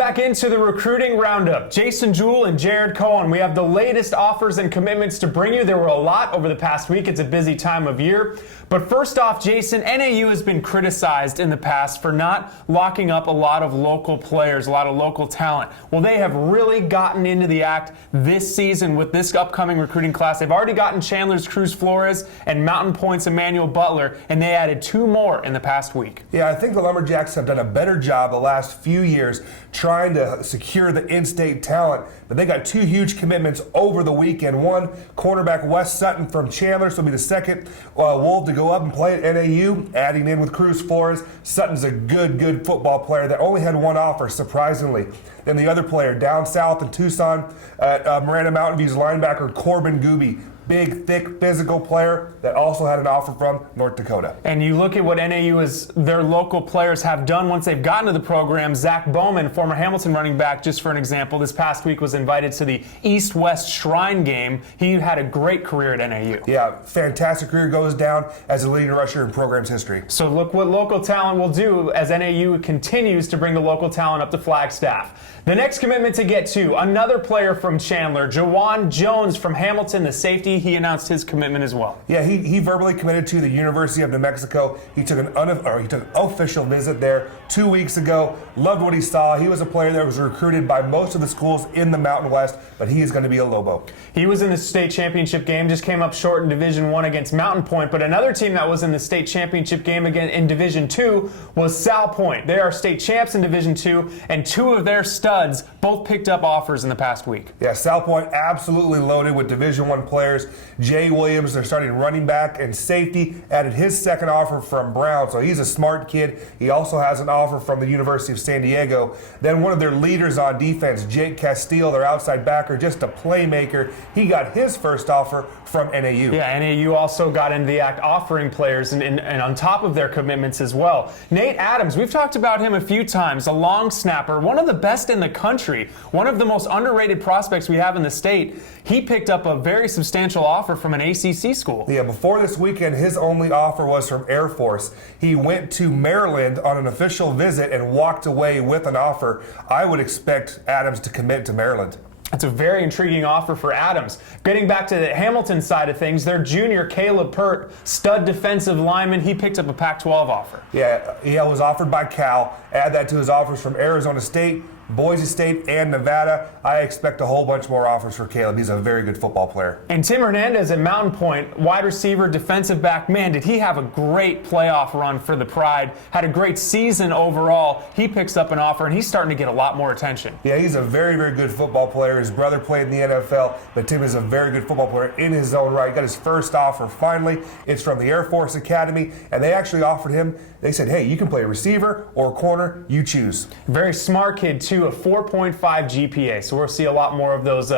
back into the recruiting roundup. Jason Jewell and Jared Cohen, we have the latest offers and commitments to bring you. There were a lot over the past week. It's a busy time of year. But first off, Jason, NAU has been criticized in the past for not locking up a lot of local players, a lot of local talent. Well, they have really gotten into the act this season with this upcoming recruiting class. They've already gotten Chandler's Cruz Flores and Mountain Point's Emmanuel Butler, and they added 2 more in the past week. Yeah, I think the Lumberjacks have done a better job the last few years trying to secure the in-state talent, but they got 2 huge commitments over the weekend. One, cornerback Wes Sutton from Chandler, so will be the second Wolf to go up and play at NAU, adding in with Cruz Flores. Sutton's a good football player that only had 1 offer, surprisingly. Then the other player down south in Tucson at Miranda Mountain View's linebacker Corbin Gooby. Big, thick, physical player that also had an offer from North Dakota. And you look at what their local players have done once they've gotten to the program. Zach Bowman, former Hamilton running back, just for an example, this past week was invited to the East-West Shrine game. He had a great career at NAU. Yeah, fantastic career, goes down as a leading rusher in program's history. So look what local talent will do as NAU continues to bring the local talent up to Flagstaff. The next commitment to get to, another player from Chandler, Jawan Jones from Hamilton, the safety. He announced his commitment as well. Yeah, he verbally committed to the University of New Mexico. He took an official visit there 2 weeks ago. Loved what he saw. He was a player that was recruited by most of the schools in the Mountain West, but he is going to be a Lobo. He was in the state championship game, just came up short in Division I against Mountain Point, but another team that was in the state championship game again in Division II was Sal Point. They are state champs in Division II, and 2 of their studs both picked up offers in the past week. Yeah, Sal Point absolutely loaded with Division I players. Jay Williams, their starting running back and safety, added his second offer from Brown, so he's a smart kid. He also has an offer from the University of San Diego. Then one of their leaders on defense, Jake Castile, their outside backer, just a playmaker. He got his first offer from NAU. Yeah, NAU also got into the act offering players and on top of their commitments as well. Nate Adams, we've talked about him a few times, a long snapper, one of the best in the country, one of the most underrated prospects we have in the state. He picked up a very substantial offer from an ACC school. Yeah, before this weekend, his only offer was from Air Force. He went to Maryland on an official visit and walked away with an offer. I would expect Adams to commit to Maryland. That's a very intriguing offer for Adams. Getting back to the Hamilton side of things, their junior Caleb Pert, stud defensive lineman, he picked up a Pac-12 offer. Yeah, he was offered by Cal. Add that to his offers from Arizona State, Boise State, and Nevada. I expect a whole bunch more offers for Caleb. He's a very good football player. And Tim Hernandez at Mountain Point, wide receiver, defensive back, man, did he have a great playoff run for the Pride. Had a great season overall. He picks up an offer, and he's starting to get a lot more attention. Yeah, he's a very good football player. His brother played in the NFL, but Tim is a very good football player in his own right. Got his first offer finally. It's from the Air Force Academy, and they actually offered him, they said, hey, you can play receiver or corner, you choose. Very smart kid, too, a 4.5 GPA. So we'll see a lot more of those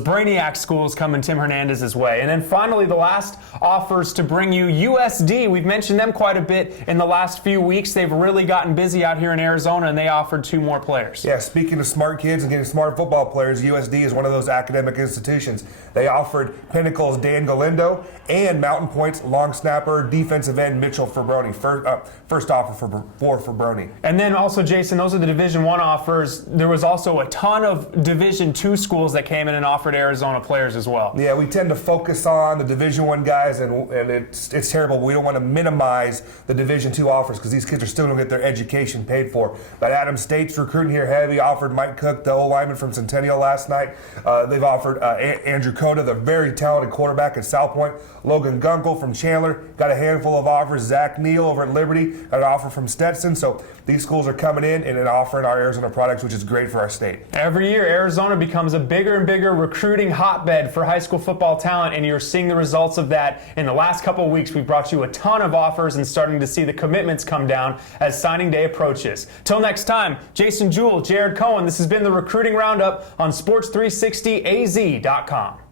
Brainiac schools coming Tim Hernandez's way. And then finally, the last offers to bring you USD. We've mentioned them quite a bit in the last few weeks. They've really gotten busy out here in Arizona, and they offered 2 more players. Yeah, speaking of smart kids and getting smart football players, USD is one of those academic institutions. They offered Pinnacle's Dan Galindo and Mountain Point's long snapper, defensive end Mitchell Fabroni. First offer for Fabroni. And then also, Jason, those are the Division I offers. There was also a ton of Division II schools that came in and offered Arizona players as well. Yeah, we tend to focus on the Division I guys, and it's terrible. We don't want to minimize the Division II offers because these kids are still going to get their education paid for. But Adams State's recruiting here heavy. Offered Mike Cook, the O-lineman from Centennial last night. They've offered Andrew Cota, the very talented quarterback at South Point. Logan Gunkel from Chandler got a handful of offers. Zach Neal over at Liberty got an offer from Stetson. So these schools are coming in and offering our Arizona products, which is great for our state. Every year, Arizona becomes a bigger and bigger recruiting hotbed for high school football talent, and you're seeing the results of that. In the last couple of weeks, we've brought you a ton of offers and starting to see the commitments come down as signing day approaches. Till next time, Jason Jewell, Jared Cohen, this has been the Recruiting Roundup on Sports360AZ.com.